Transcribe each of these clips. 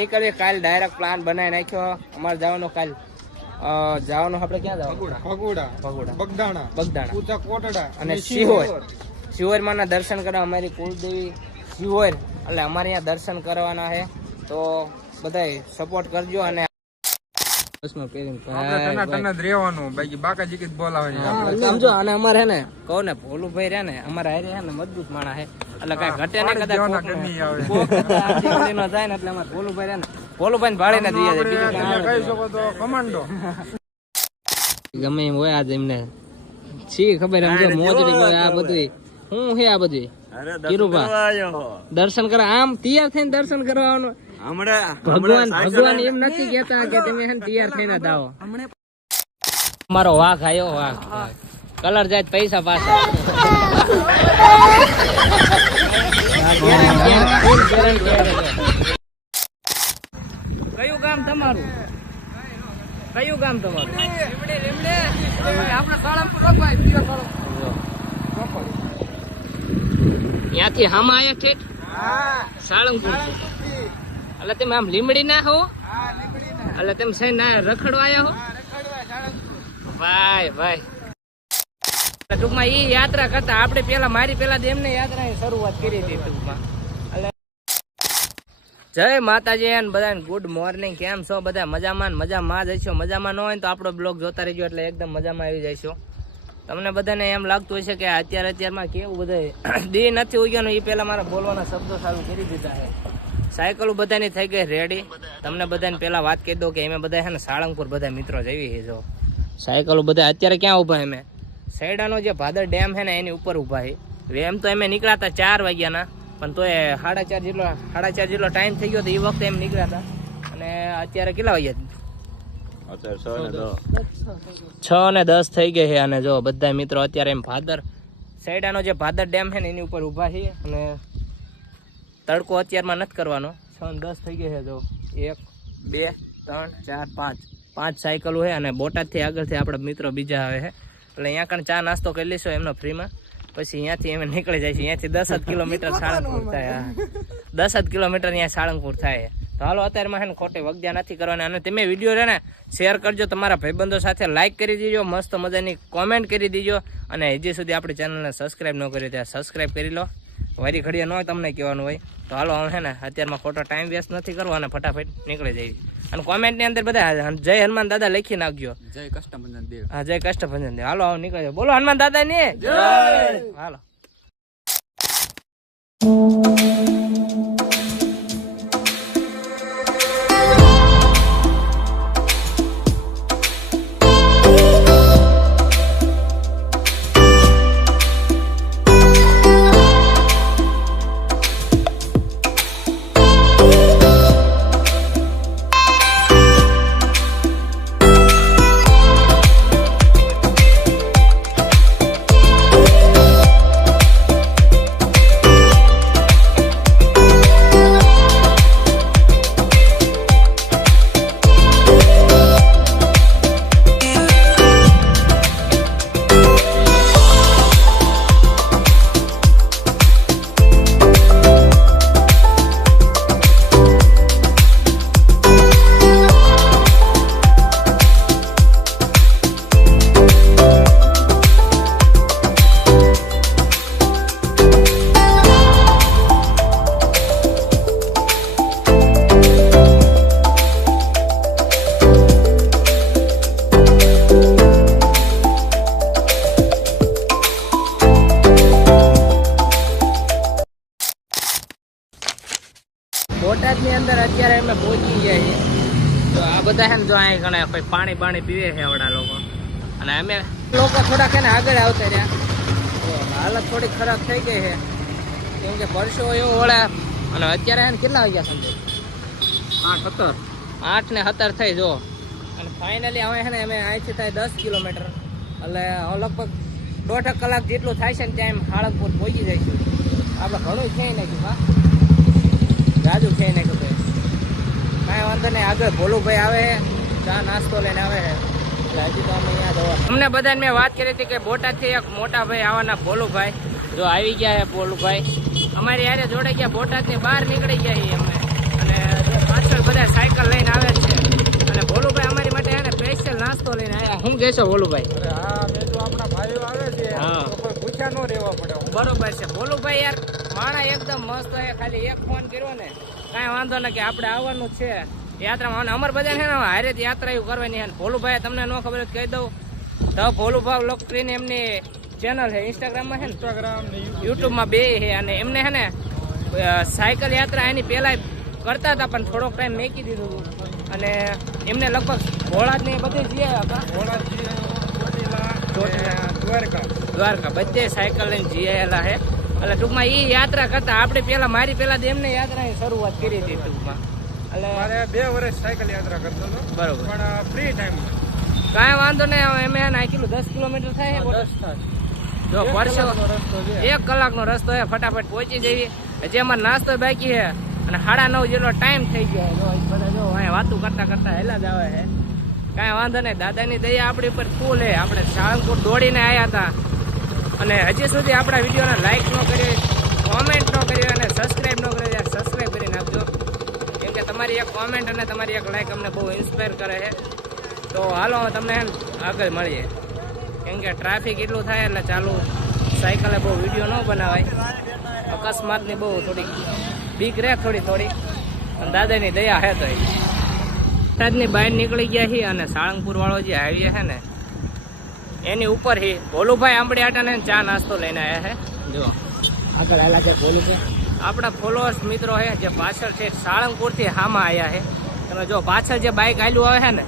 નીકળીએ કાલ direct plan બનાવી નાખ્યો અમારે જવાનો કાલ જવાનું આપણે ક્યાં જવાનું બગદાણા ઊંચા કોટડા અને શિહોર માના દર્શન કરવા અમારી કુળદેવી શિહોર એટલે અમારે અહીંયા દર્શન કરવાના છે તો બધાય સપોર્ટ કરજો અને સમજો અને અમારે હે ને કહું ને ભોલુભાઈ રે ને અમારે હારે હે ને મજબૂત માણા હે એટલે કઈ ઘટે નહીં કદાચ જાય ને એટલે અમારે ભોલુભાઈ રે ને ભોલુભાઈ ભાડે ને દઈએ ગમે એમ હોય આજે એમને શી ખબર એમ જો મોજડી હોય આ બધું શું છે આ બધું કિરુભા દર્શન કરવા આમ તૈયાર થઈને દર્શન કરવાનું ભગવાન એમ નથી કેતા કે તમે તૈયાર થઈને દાવો મારો વાઘ આવ્યો વાઘ કલર જાય પૈસા પાછા કયું ગામ તમારું કયું ગામ તમારું ત્યાંથી હામાં આયા ઠેઠ સાળંગપુર એટલે તમે આમ લીમડી ના હો એટલે તમે સહી ના રખડવા આવ્યા હો ભાઈ ભાઈ ટૂંકમાં ઈ યાત્રા કરતા આપણે પેલા મારી પેલા એમને યાત્રાની શરૂઆત કરી હતી ટૂંકમાં. જય માતાજી અને બધાને ગુડ મોર્નિંગ. કેમ છો બધા? મજામાં મજામાં જ હશો. મજામાં ન હોય તો આપણો બ્લોગ જોતા રહેજો એટલે એકદમ મજામાં આવી જઈશું. તમને બધાને એમ લાગતું હશે કે અત્યારમાં કેવું બધા દી નથી ઉગ્યાનો એ પેલા મારા બોલવાના શબ્દો ચાલુ કરી દીધા છે. સાયકલો બધાની થઈ ગઈ રેડી. તમને બધાને પેલા વાત કહી દો કે અમે બધા છે ને સાળંગપુર બધા મિત્રો જઈએ છે. જો સાયકલો બધા અત્યારે ક્યાં ઉભા અમે સૈડાનો જે ભાદર ડેમ છે ને એની ઉપર ઉભા છે. એમ તો અમે નીકળ્યા હતા 4 વાગ્યાના પણ તો એ 4:30 જેટલો ટાઈમ થઈ ગયો તો એ વખતે એમ નીકળ્યા હતા. અને અત્યારે કેટલા વાગ્યા? 6:10 થઈ ગઈ છે. અને જો બધા મિત્રો અત્યારે એમ ભાદર સૈડાનો જે ભાદર ડેમ છે ને એની ઉપર ઉભા છીએ. અને તડકો અત્યારમાં નથી કરવાનો. 6:10 થઈ ગઈ છે. જો 1 2 3 4 5 સાયકલો છે. અને બોટાદથી આગળથી આપણા મિત્રો બીજા આવે છે એટલે અહીંયા કણ ચા નાસ્તો કરી લઈશું એમનો ફ્રીમાં. પછી અહીંયાથી અમે નીકળી જાય છે. અહીંયાથી 10 કિલોમીટર સાળંગપુર થાય. 10 કિલોમીટર અહીંયા સાળંગપુર થાય. તો હાલો અત્યારમાં છે ને ખોટી વગદ્યા નથી કરવાના. અને તમે વિડીયો છે ને શેર કરજો, તમારા ભાઈબંધો સાથે લાઇક કરી દીજો, મસ્ત મજાની કોમેન્ટ કરી દીજો. અને હજી સુધી આપણી ચેનલને સબસ્ક્રાઈબ ન કરી ત્યાં સબસ્ક્રાઈબ કરી લો. વારી ઘડીએ ન હોય તમને કહેવાનું હોય. તો હાલો છે ને અત્યારમાં ખોટો ટાઈમ વેસ્ટ નથી કરવો અને ફટાફટ નીકળી જાય. અને કોમેન્ટની અંદર બધા જય હનુમાન દાદા લખી નાખજો. જય કષ્ટભંજન દેવ. હા, જય કષ્ટભંજન દેવ. હાલો નીકળી જાવ. બોલો હનુમાન દાદા ની જય. હાલો. બોટાદની અંદર અત્યારે અમે પહોંચી ગયા છીએ. તો આ બધા છે ને જો અહીં ઘણા કોઈ પાણી પીવે છે આવડા લોકો. અને અમે લોકો થોડાક એને આગળ આવતા રહ્યા. તો હાલત થોડી ખરાબ થઈ ગઈ છે કેમ કે પરસો એવો વળે. અને અત્યારે એને કેટલા વાગ્યા સમજે? 8:17 થઈ જો. અને ફાઇનલી હવે છે ને અમે અહીંથી થાય 10 કિલોમીટર એટલે લગભગ 1.5 કલાક જેટલું થાય છે ને ત્યાં એમ સાળંગપુર પહોંચી જઈશું. આપણે ઘણું ખેઈ નાખ્યું. હા, રાજુ ખેઈ નાખ્યું. કાંઈ વાંધો નહીં. આગળ ભોલુભાઈ આવે ચા નાસ્તો લઈને આવે છે એટલે હજી તો અમે અહીંયા જવા. અમને બધાને મેં વાત કરી હતી કે બોટાદથી એક મોટા ભાઈ આવવાના ભોલુભાઈ. જો આવી ગયા છે ભોલુભાઈ. અમારી યારે જોડે ગયા બોટાદની બહાર નીકળી ગયા છીએ અમે. અને પાછળ કહેશો ભોલુભાઈ? હા, મેં જો આપણા ભાઈઓ આવે છે હા. તો કોઈ પૂછ્યા ન રહેવા પડે. બરોબર છે ભોલુભાઈ. યાર માણા એકદમ મસ્ત છે. ખાલી એક ફોન કર્યો ને કાંઈ વાંધો ને કે આપણે આવવાનું જ છે યાત્રામાં. અને અમારે બધા છે ને હારે જ યાત્રા એવું કરવાની છે. ભોલુભાઈ તમને ન ખબર હોય તો કહી દઉં તો ભોલુભાઈ વ્લોગ ટ્રેન એમની ચેનલ છે ઇન્સ્ટાગ્રામમાં છે ને ઇન્સ્ટાગ્રામ ને યુટ્યુબમાં બે છે. અને એમને છે ને સાયકલ યાત્રા એની પહેલા કરતા હતા પણ થોડોક ટાઈમ મેકી દીધું હતું. અને એમને લગભગ ઘોડા ને બધી જઈ આવ્યા હતા દ્વારકા બધે સાયકલ લઈને જઈ આવેલા છે. એટલે ટૂંકમાં એ યાત્રા કરતા આપણે પેલા મારી પેલા એમને યાત્રાની શરૂઆત કરી હતી ટૂંકમાં. એટલે મારે 2 વર્ષ સાયકલ યાત્રા કરતો હતો બરોબર પણ ફ્રી ટાઈમ કાંઈ વાંધો નહીં. હવે એમ કેટલું 10 કિલોમીટર થાય છે? 10 થાય. જો પરસો રસ્તો છે 1 કલાકનો રસ્તો છે. ફટાફટ પહોંચી જઈએ. હજી અમારે નાસ્તો બાકી છે અને 9:30 જેટલો ટાઈમ થઈ ગયો. જો બધા જો અહીંયા વાતું કરતા કરતા હેલા જ આવે છે. કાંઈ વાંધો નહીં. દાદાની દયા આપણી ઉપર ફૂલ છે. આપણે સાળંગપુર દોડીને આવ્યા હતા અને હજી સુધી આપણા વિડીયોને લાઈક ન કરી, કોમેન્ટ ન કરી અને સબસ્ક્રાઈબ ન કરી, યાર સબસ્ક્રાઈબ કરી નાખજો. કેમ કે તમારી એક કોમેન્ટ અને તમારી એક લાઈક અમને બહુ ઇન્સ્પાયર કરે છે. તો હાલો તમને આગળ મળીએ. કેમ કે ટ્રાફિક એટલું થાય એટલે ચાલુ સાયકલે બહુ વિડીયો ન બનાવાય. અકસ્માતની બહુ થોડીક બીક રહે થોડી. અને દાદાની દયા હે તો ની બહાર નીકળી ગયા છીએ અને સાળંગપુર વાળો જે હાઈવે છે ને એની ઉપર ही ભોલુભાઈ આંબડી આટાને ચા નાસ્તો લઈને આવ્યા છે. જો આગળ આલા છે ભોલુભાઈ આપણા ફોલોઅર્સ મિત્રો છે જે પાછળ છે સાળંગપુરથી હામાં આવ્યા છે. તમે જો પાછળ જે બાઇક આલ્યું આવે છે ને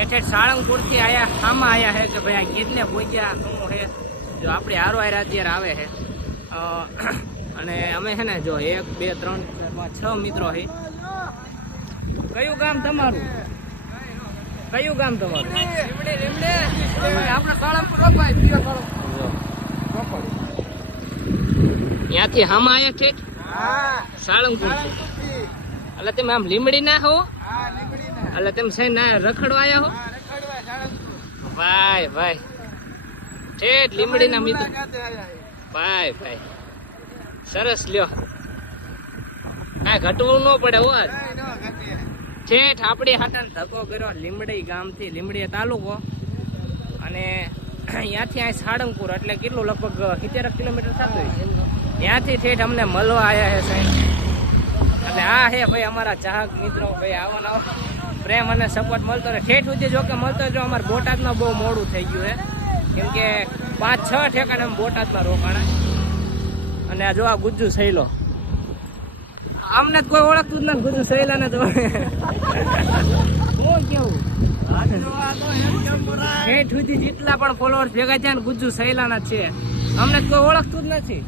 એ છે સાળંગપુરથી આયા હામાં આવ્યા છે કે ભાઈ આ કેટલે પહોંચ્યા શું છે. જો આપણી હારો હાર અત્યારે આવે છે અને અમે છે ને જો 1 2 3 4 5 6 મિત્રો છે. કયું ગામ તમારું? કયું ગામ તમારું? આપણે સાળંગપુર ત્યાંથી હામાં આવ્યા છે સાળંગપુર છે. એટલે તમે આમ લીમડી ના હો? એટલે તમે છે ના રખડવા આવ્યા હો? ભાઈ ભાઈ ઠેઠ લીમડી ના મિત્રો. ભાઈ સરસ લ્યો. કાંઈ ઘટવું ન પડે હો. ઠેઠ આપણી હાટાને ધક્કો કર્યો લીમડી ગામથી, લીમડી તાલુકો અને ત્યાંથી અહીં સાળંગપુર એટલે કેટલું લગભગ 70 કિલોમીટર થતું હોય. ત્યાંથી ઠેઠ અમને મળવા આવ્યા છે સાહેબ. એટલે આ હે ભાઈ અમારા ચાહક મિત્રો. ભાઈ આવો પ્રેમ અને સપોર્ટ મળતો રહે. ઠેઠ સુધી જો કે મળતો જો. અમારે બોટાદમાં બહુ મોડું થઈ ગયું છે કેમ કે 5-6 ઠેકાણે અમે બોટાદમાં રોકાણા. અને આ જો આ ગુજ્જુ સહેલો અમને જ કોઈ ઓળખતું જ નથી. ગુજ્જુ સહેલા ને તો હું કેવું ઠેઠ સુધી જેટલા પણ ફોલોઅર્સ ભેગા થયા ને ગુજ્જુ સહેલાના છે. અમને જ કોઈ ઓળખતું જ નથી.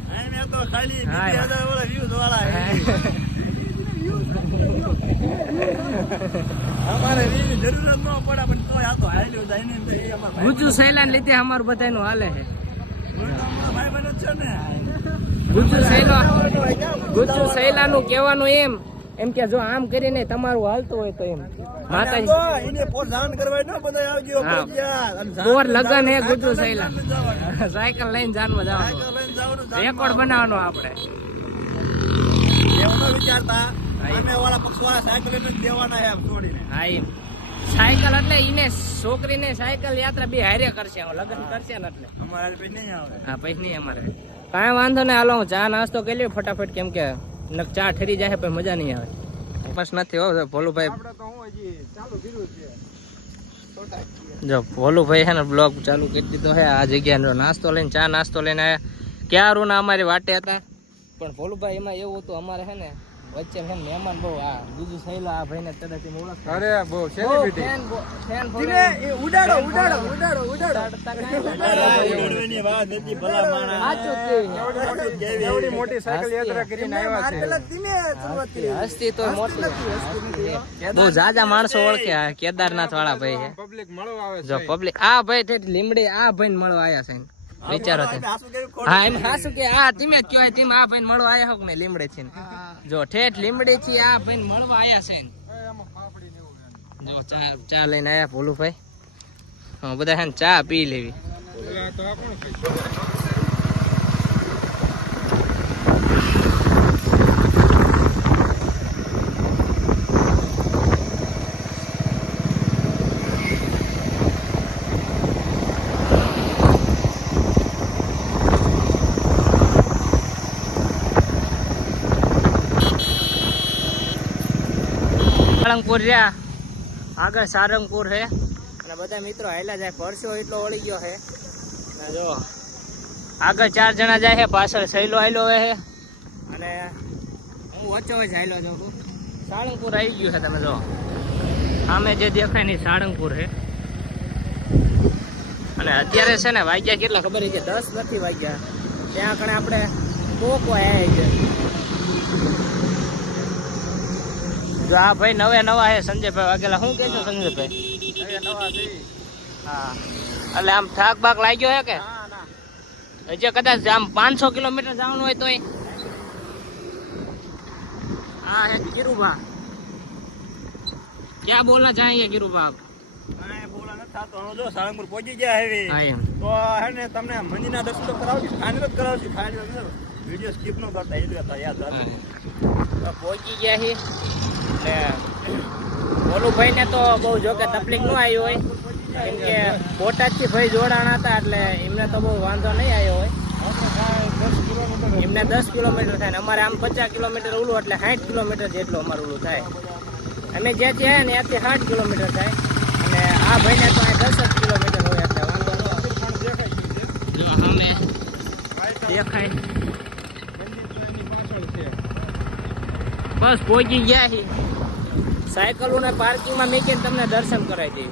ગુજ્જુ સહેલા લીધે અમારું બધાનું હાલે છે. ગુજ્જુ સહેલા નું કહેવાનું એમ કે જો આમ કરીને તમારું હાલતું હોય તો એમ માતાજી લગન હે ગુજ્જુ સહેલા સાયકલ લઈને જાનમાં જવાનું રેકોર્ડ બનાવવાનો આપણે. સાયકલ એટલે ઈને છોકરીને સાયકલ યાત્રા બે હારે કરશે લગન કરશે ને એટલે હા પૈસા નહીં અમારે. કાંઈ વાંધો નહીં. હાલો હું ચા નાસ્તો કરી લઉં ફટાફટ કેમ કે ચા ઠરી જાય પણ મજા નહીં આવે. બસ નથી હો ભોલુભાઈ. જો ભોલુભાઈ છે ને બ્લોગ ચાલુ કરી દીધો છે. આ જગ્યાનો નાસ્તો લઈને ચા નાસ્તો લઈને આવ્યા. ક્યારું ના અમારી વાટે હતા પણ ભોલુભાઈ એમાં એવું હતું અમારે છે ને વચ્ચે છે મહેમાન બહુ આ બીજું સહેલો આ ભાઈને તરત ઓળખ. અરે બહુ સેલિબ્રિટી ફેન ઉડાડો ઉડાડવાની વાત હતી. ભલા માણસ એવડી મોટી સાયકલ યાત્રા કરીને આવ્યા છે. હસ્તી તો મોટી બહુ જાજા માણસો ઓળખે. કેદારનાથ વાળા ભાઈ છે. પબ્લિક મળવા આવે છે. જો પબ્લિક આ ભાઈ ઠેઠ લીમડી આ ભાઈને મળવા આવ્યા છે. વિચારો હા એમ ખાસું કે આ તમે જ કહેવાય તેમ આ ભાઈને મળવા આવ્યા હો કે લીમડે થી. જો ઠેઠ લીમડી થી આ ભાઈને મળવા આવ્યા છે. જો ચા લઈને આવ્યા ભોલુભાઈ. હા બધા હે ચા પી લેવી. સાળંગપુર રહ્યા, આગળ સારંગપુર છે અને બધા મિત્રો હાલ્યા જાય. પરસ્યો એટલો વળી ગયો છે અને જો આગળ 4 જણા જાય છે, પાછળ સહેલો હાલ્યો હોય છે અને હું વચ્ચે વચ્ચે હાલ્યો જાઉં છું. સાળંગપુર આવી ગયું છે. તમે જો સામે જે દેખાય ને સાળંગપુર છે અને અત્યારે છે ને વાગ્યા કેટલા ખબર છે? 10 નથી વાગ્યા. ત્યાં કણે આપણે પોકવા આવ્યા છે. જો આ ભાઈ નવા છે સંજયભાઈ વાઘેલા. શું કહેશો સંજયભાઈ? હા, એટલે આમ થાક બાક લાગ્યો છે કે હજી કદાચ આમ 500 કિલોમીટર જવાનું હોય તોય? હા है गिरुबा, क्या बोलना चाहेंगे गिरुबा आप? જો સાળંગપુર પહોંચી ગયા હવે તો હે ને તમને મંદિરના દર્શન તો કરાવજો, ખાલી કરાવજો, ખાલી વિડીયો સ્કીપ ન કરતા, એ તો યાદ રાખજો. પહોંચી ગયા છે ઓલું ભાઈ ને તો બહુ જો કે તકલીફ ન આવી હોય, કેમ કે બોટાદથી ભાઈ જોડાણા હતા એટલે એમને તો બહુ વાંધો નહીં આવ્યો હોય. એમને 10 કિલોમીટર થાય ને અમારે આમ 50 કિલોમીટર ઓલું એટલે 60 કિલોમીટર જેટલું અમારું ઓલું થાય. અમે જ્યાંથી આવ્યા ને ત્યાંથી 60 કિલોમીટર થાય અને આ ભાઈને તો 10 કિલોમીટર હોય એટલે વાંધો ન આવે. જો અમે દેખાય બસ પહોંચી ગયા છીએ. સાયકલોને પાર્કિંગમાં મૂકીને તમને દર્શન કરાવી દઈએ.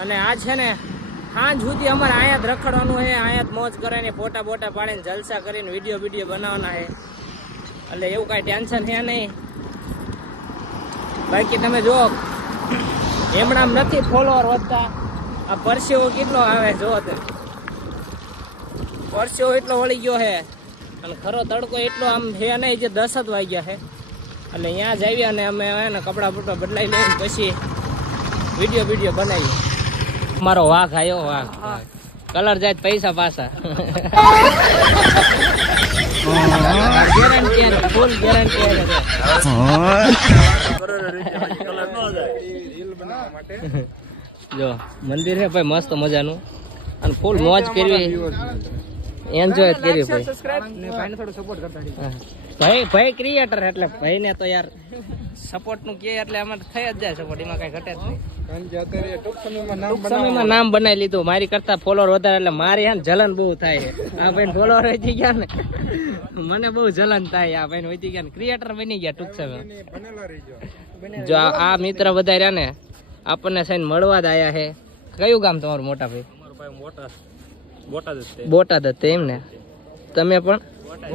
અને આ છે ને સાંજ સુધી અમારે અહીંયા જ રખડવાનું છે, અહીંયા જ મોજ કરાવીને ફોટા બોટા પાડીને જલસા કરીને વિડીયો બનાવવાના છે. એટલે એવું કાંઈ ટેન્શન છે નહીં. બાકી તમે જુઓ એમણામ નથી ફોલોવર વધતા. આ પરસેવો કેટલો આવે જુઓ તમે, પરસેવો એટલો વળી ગયો છે અને ખરો તડકો એટલો આમ છે નહીં. જે 10 જ વાગ્યા છે એટલે અહીંયા જ આવી અને અમે ને કપડાં બપડા બદલાઈ લઈને પછી વિડીયો બનાવી. મારો વાઘ આવ્યો, વાઘ કલર જાય પૈસા પાછા. Guarantee full guarantee. જો મંદિર છે ભાઈ મસ્ત મજાનું અને ફૂલ મોજ કરવી, એન્જોય કરવી ભાઈ ક્રિએટર એટલે ભાઈ ને તો યાર સપોર્ટ નું કે એટલે અમારે થઈ જ જાય સપોર્ટ, એમાં કઈ ઘટે જ નહીં. ટૂંક સમયમાં નામ બનાવી લીધું. મારી કરતા ફોલોવર વધારે એટલે મારી હે જલન બહુ થાય છે. આ ભાઈ ફોલોવર વધી ગયા ને મને બહુ જલન થાય. આ ભાઈ વધી ગયા ને ક્રિએટર બની ગયા ટૂંક સમયમાં. જો આ મિત્ર બધા રહ્યા ને આપણને સાઈન મળવા જ આયા છે. કયું ગામ તમારું મોટા ભાઈ? બોટાદ જ તે એમ ને? તમે પણ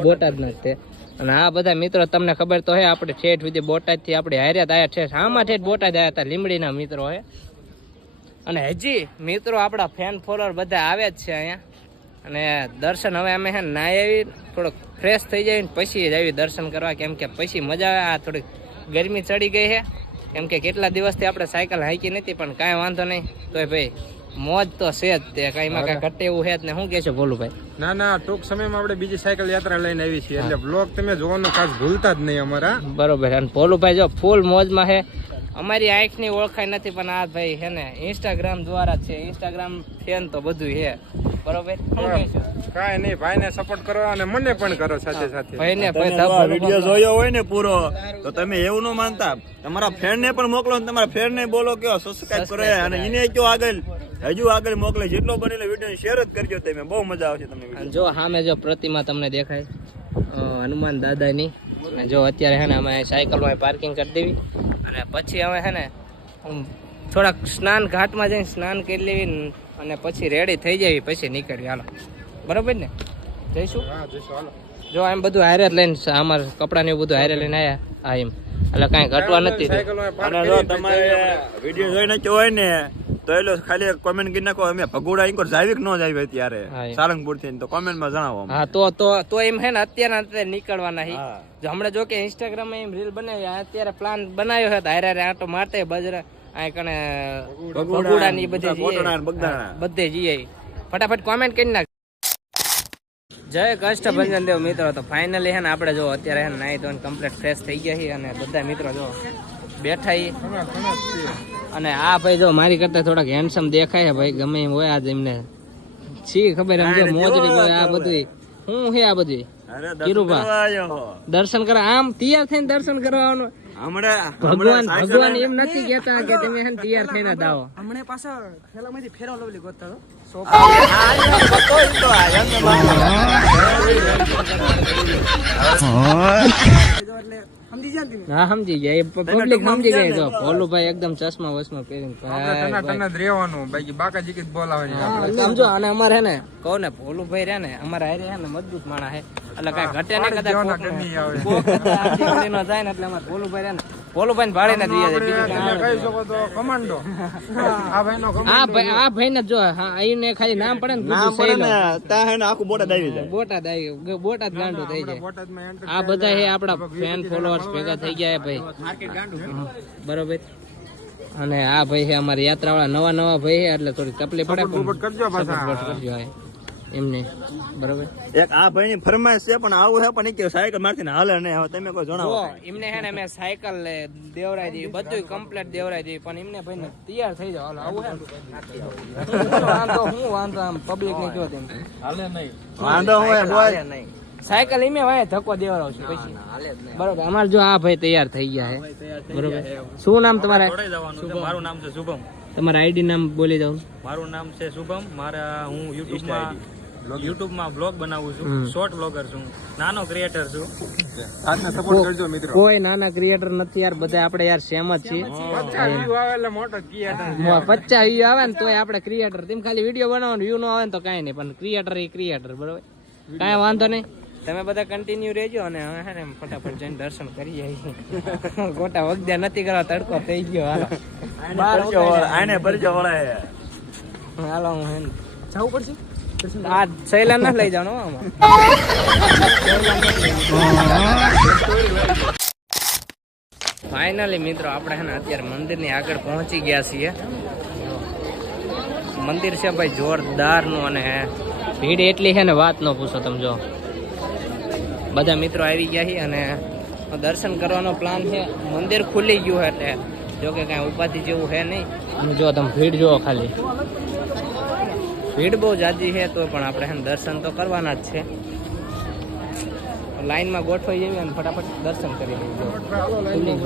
બોટાદ ના જ તે. અને આ બધા મિત્રો તમને ખબર તો હે આપણે ઠેઠ સુધી બોટાદ થી આપણે હાર્યા આયા છે. આમાં ઠેઠ બોટાદ આવ્યા હતા, લીમડીના મિત્રો હે. અને હજી મિત્રો આપણા ફેન ફોલોઅર બધા આવે જ છે અહીંયા. અને દર્શન હવે અમે હે નાઈ આવી થોડોક ફ્રેશ થઈ જાય ને પછી જ આવી દર્શન કરવા, કેમ કે પછી મજા આવે. આ થોડીક ગરમી ચડી ગઈ છે કેમ કે કેટલા દિવસથી આપણે સાયકલ હાંકી નથી, પણ કાંઈ વાંધો નહીં. તોય ભાઈ મોજ તો છે જ તે, કાંઈમાં કાંઈ ઘટે એવું છે જ ને. શું કહેશો ભોલુભાઈ? ના ટૂંક સમયમાં આપણે બીજી સાયકલ યાત્રા લઈને આવી છીએ એટલે બ્લોગ તમે જોવાનું ખાસ ભૂલતા જ નહીં અમારા. બરોબર. અને ભોલુભાઈ જો ફૂલ મોજમાં છે. અમારી આંખની ઓળખાય નથી પણ આ ભાઈ છે ને ઇન્સ્ટાગ્રામ દ્વારા છે. ઇન્સ્ટાગ્રામ ફેન તો બધું છે. બરોબર. કાંઈ નહીં, ભાઈને સપોર્ટ કરો અને મને પણ કરો સાથે સાથે. ભાઈને વિડીયો જોયો હોય ને પૂરો તો તમે એવું ન માનતા, તમારા ફ્રેન્ડ ને પણ મોકલો, તમારા ફ્રેન્ડ ને બોલો કે સબસ્ક્રાઇબ કરો અને એને કયો હજુ આગળ મોકલે. જેટલો બનેલો વિડીયો શેર જ કરજો તમે, બહુ મજા આવશે તમને. જો સામે જો પ્રતિમા તમને દેખાય હનુમાન દાદાની. જો અત્યારે છે ને અમે સાયકલમાં પાર્કિંગ કરી દેવી અને પછી અમે છે ને થોડાક સ્નાન ઘાટમાં જઈને સ્નાન કરી લેવી અને પછી રેડી થઈ જવી, પછી નીકળવી. હાલો બરોબર ને? જઈશું. જો એમ બધું હારે લઈને અમારે કપડા ને એવું બધું હારે લઈને આવ્યા. હા એમ એટલે કાંઈ ઘટવા નથી. અને જો તમારે વિડીયો જોઈ નાખ્યો હોય ને તો એટલે ખાલી કોમેન્ટ કરી નાખો અમે ભગોડા ઇન્કોર જાવી કે ન જાવી અત્યારે સાળંગપુર થી, તો કોમેન્ટમાં જણાવો. હા તો એમ હે ને અત્યારે નીકળવાના છે. જો હમણાં જો કે ઇન્સ્ટાગ્રામ એમ રીલ બનાવી, અત્યારે પ્લાન બનાવ્યો હતો હારે આટો મારતે બજરા આ કણે ભગોડા ની બધે જઈએ. ફટાફટ કોમેન્ટ કરી નાખ. જય કષ્ટભંજન દેવ મિત્રો. તો ફાઇનલી હે ને આપણે જો અત્યારે હે નાઈ ધોઈને કમ્પ્લીટ ફ્રેશ થઈ ગયા છીએ અને બધા મિત્રો જો બેઠા છીએ. અને આ ભાઈ જો મારી કરતા થોડાક હેન્ડસમ દેખાય છે ભાઈ, ગમે એમ હોય. આજ એમને શી ખબર એમ જો મોજડી ભાઈ આ બધું શું છે આ બધું. કિરુભા દર્શન કરવા આમ તૈયાર થઈને દર્શન કરવાનું. ભગવાન ભગવાન એમ નથી કહેતા કે તમે હે ને તૈયાર થઈને જ આવો. હમણે પાછા ખેલામાંથી ફેરો લવલી ગોતતા હતો. એટલે સમજી જાય ને તમે? હા સમજી જાય પબ્લિક સમજી જાય. જો ભોલુભાઈ એકદમ ચશ્મા વસમાં પહેરીને આપણે તના જ રહેવાનું, બાકી બાકાજી કીધ બોલાવાની આપણે. સમજો. અને અમારે હે ને કહું ને ભોલુભાઈ રે ને અમારે હારે હે ને મજબૂત માણસ હે એટલે કઈ ઘટે ને કદાચ ગમી આવે. નો જાય ને એટલે અમારે ભોલુભાઈ રે ને ભોલુભાઈ ભાડે ના દઈએ બીજું તમે કહી શકો તો કમાન્ડો. આ ભાઈનો કમાન્ડો. આ ભાઈ ને જો હા અહીં ખાલી નામ પડે ને નામ પડે ને ત્યાં હે ને આખું બોટાદ આવી જાય. બોટાદ ગાંડો થઈ જાય. બોટાદમાં enter આ બધા હે આપડા ફેન ફોલોઅર્સ ભેગા થઈ ગયા હે ભાઈ. બરોબર. અને આ ભાઈ છે અમારી યાત્રા વાળા નવા ભાઈ છે એટલે થોડી તકલીફ પડે support કરજો પાછા. support કરજો હા. એમને બરોબર. એક આ ભાઈ ની ફરમાઈશ છે પણ આવું હે પણ ઈ કે સાયકલ મારથી ને હાલે નહીં. હવે તમે કોઈ જણાવો. જો એમને હે ને મેં સાયકલ દેવરાઈ દીધી બધું કમ્પ્લીટ દેવરાઈ દીધી પણ એમને ભાઈ ને તૈયાર થઈ જાવ હાલો આવું હે ને વાંધો હું વાંધો આમ પબ્લિક ને કયો તેમ વાંધો હોય બોય. સાયકલ એમે વાય ધક્કો દેવરાવશું પછી બરોબર. અમાર જો આ ભાઈ તૈયાર થઈ ગયા હે બરોબર. શું નામ તમારા? મારું નામ છે શુભમ. તમારા આઈડી નામ બોલી દઉં. મારું નામ છે શુભમ. હું યુટ્યુબમાં બ્લોગ બનાવું છું. શોર્ટ બ્લોગર છું. નાનો ક્રિએટર છું. આજને સપોર્ટ કરજો મિત્રો. કોઈ નાના ક્રિએટર નથી યાર, બધા આપણે યાર સેમ જ છીએ. 50 view આવે એટલે મોટો ક્રિએટર. 50 વ્યૂ આવે ને તોય આપણે ક્રિએટર. તેમ ખાલી વિડીયો બનાવવાનો વ્યૂ નો આવે ને તો કાંઈ નહીં, પણ ક્રિએટર એ ક્રિએટર બરોબર. કાંઈ વાંધો નહીં, તમે બધા કન્ટિન્યુ રહેજો અને હવે હે ને ફટાફટ જઈને દર્શન કરી આવીએ. ગોટા વગદ્યા નથી કરવા, તડકો થઈ ગયો. આને પરજો વળે. હાલો હું હે ને જવું પડશે. આ શૈલા ના લઈ જવાનો આમાં. ફાઇનલી મિત્રો આપણે હે ને અત્યારે મંદિરની આગળ પહોંચી ગયા છીએ. મંદિર છે ભાઈ જોરદાર નું અને ભીડ એટલી છે ને વાત ન પૂછો. તમે જો બધા મિત્રો આવી ગયા છે અને દર્શન કરવાનો પ્લાન છે. મંદિર ખુલી ગયું એટલે જો કે કાંઈ ઉપાધિ જેવું છે નહીં. અને જો તમે ભીડ જુઓ, ખાલી ભીડ બહુ જાજી છે તો પણ આપણે હે દર્શન તો કરવાના જ છે. લાઈનમાં ગોઠવાઈ જઈએ અને ફટાફટ દર્શન કરી લઈએ.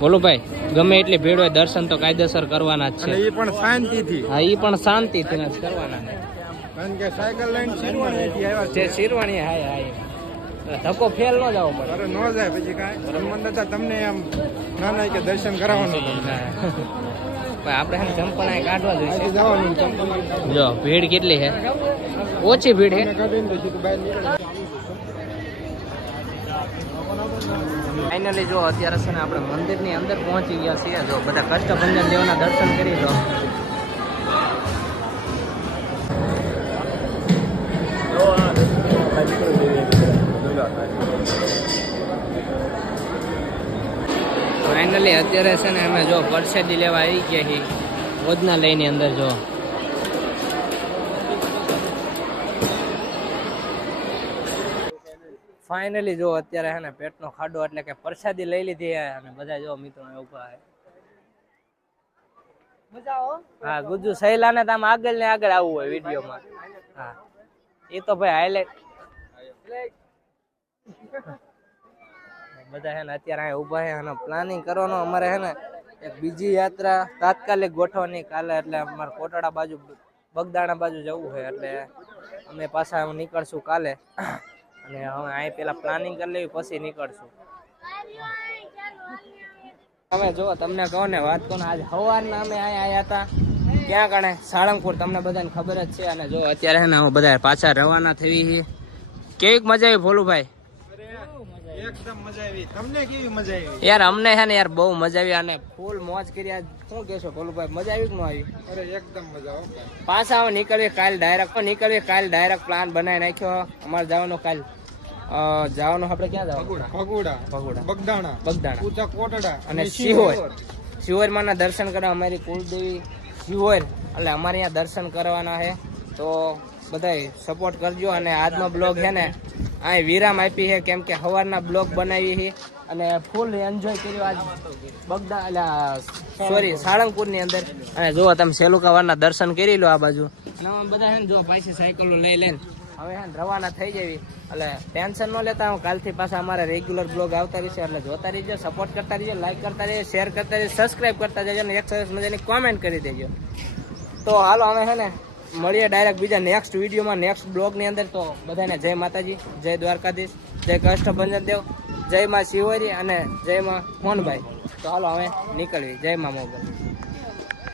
બોલો ભાઈ, ગમે એટલી ભીડ હોય દર્શન તો કાયદેસર કરવાના જ અને છે. એ પણ શાંતિથી. હા એ પણ શાંતિથી જ કરવાના છે. કારણ કે સાયકલ લઈને શિરવાણીથી આવ્યા છે. જે શિરવાણી હાય હાય ધક્કો ફેલ ન જવો પડે. અરે નો જાય પછી કાંઈ હનુમાન તમને આમ નાના કે દર્શન કરાવવાનું તમને. ભાઈ આપણે હે ચંપલ અહીં કાઢવા જોઈએ. અહીંથી જવાનું ચંપલ જો ભીડ કેટલી છે, ઓછી ભીડ છે. કાઢીને પછી તું બહાર નીકળ. ફાઇનલી જો અત્યારે છે ને આપણે મંદિરની અંદર પહોંચી ગયા છીએ. જો બધા કષ્ટભંજન દેવના દર્શન કરી લો. ફાઇનલી અત્યારે છે ને અમે જો પરસેદી લેવા આવી ગયા છીએ ભોજના લઈને અંદર. જો ફાઇનલી જો અત્યારે હે ને પેટનો ખાડો એટલે કે પ્રસાદી લઈ લીધી અને બધા જો મિત્રો ઉભા છે. હા ગુજુ સહેલા ને તમે આગળ ને આગળ આવવું હોય વિડીયોમાં. હા એ તો ભાઈ હાઈલાઈટ બધા હે ને અત્યારે અહીં ઉભા છે અને પ્લાનિંગ કરવાનો. અમારે હે ને એક બીજી યાત્રા તાત્કાલિક ગોઠવવાની કાલે, એટલે અમારે કોટડા બાજુ બગદાણા બાજુ જવું છે એટલે અમે પાછા નીકળશું કાલે. અને હવે અહીં પેલા પ્લાનિંગ કરી લેવી પછી નીકળશું. તમે જો તમને કહો ને વાત કહો ને, આજે સવારના અમે અહીંયા આવ્યા હતા ક્યાં કણે સાળંગપુર, તમને બધાને ખબર જ છે. અને જો અત્યારે છે ને બધા પાછા રવાના થઈ છે. કેવીક મજા આવી ભોલુભાઈ? એકદમ મજા આવી. તમને કેવી મજા આવી? યાર અમને છે ને યાર બહુ મજા આવી અને ફૂલ મોજ કરી. શું કહેશો ભોલુભાઈ, મજા આવી કે ન આવી? અરે એકદમ મજા આવે. પાછા હવે નીકળીએ કાલ ડાયરેક્ટ પ્લાન બનાવી નાખ્યો અમારે જવાનો. કાલ જવાનું આપણે ક્યાં જવાનું? ભગુડા, બગદાણા, ઊંચા કોટડા અને શિહોર ના દર્શન કરવા. અમારી કુળદેવી શિહોર એટલે અમારે અહીંયા દર્શન કરવાના છે. તો બધાય સપોર્ટ કરજો. અને આજનો બ્લોગ છે ને અહીં વિરામ આપી છે કેમ કે સવારના બ્લોગ બનાવી છે અને ફૂલ એન્જોય કર્યો આજ સાળંગપુર ની અંદર. અને જો તમે સેલુકાવારના દર્શન કરી લો આ બાજુ. અને બધા છે ને જો પાછી સાયકલો લઈ લઈને હવે હે ને રવાના થઈ જવી એટલે ટેન્શન ન લેતા હું કાલથી પાછા અમારા રેગ્યુલર બ્લોગ આવતા રહેશે એટલે જોતા રહીજો, સપોર્ટ કરતા રહીજો, લાઈક કરતા રહીજો, શેર કરતા રહીજો, સબસ્ક્રાઈબ કરતા જજો અને એક સરસ મજાની કોમેન્ટ કરી દેજો. તો હાલો અમે છે ને મળીએ ડાયરેક્ટ બીજા નેક્સ્ટ વિડીયોમાં, નેક્સ્ટ બ્લોગની અંદર. તો બધાને જય માતાજી, જય દ્વારકાધીશ, જય કષ્ટભંજન દેવ, જય માં શિવરી અને જય માં મોહનભાઈ. તો હાલો હવે નીકળવી. જય માં મોગલ.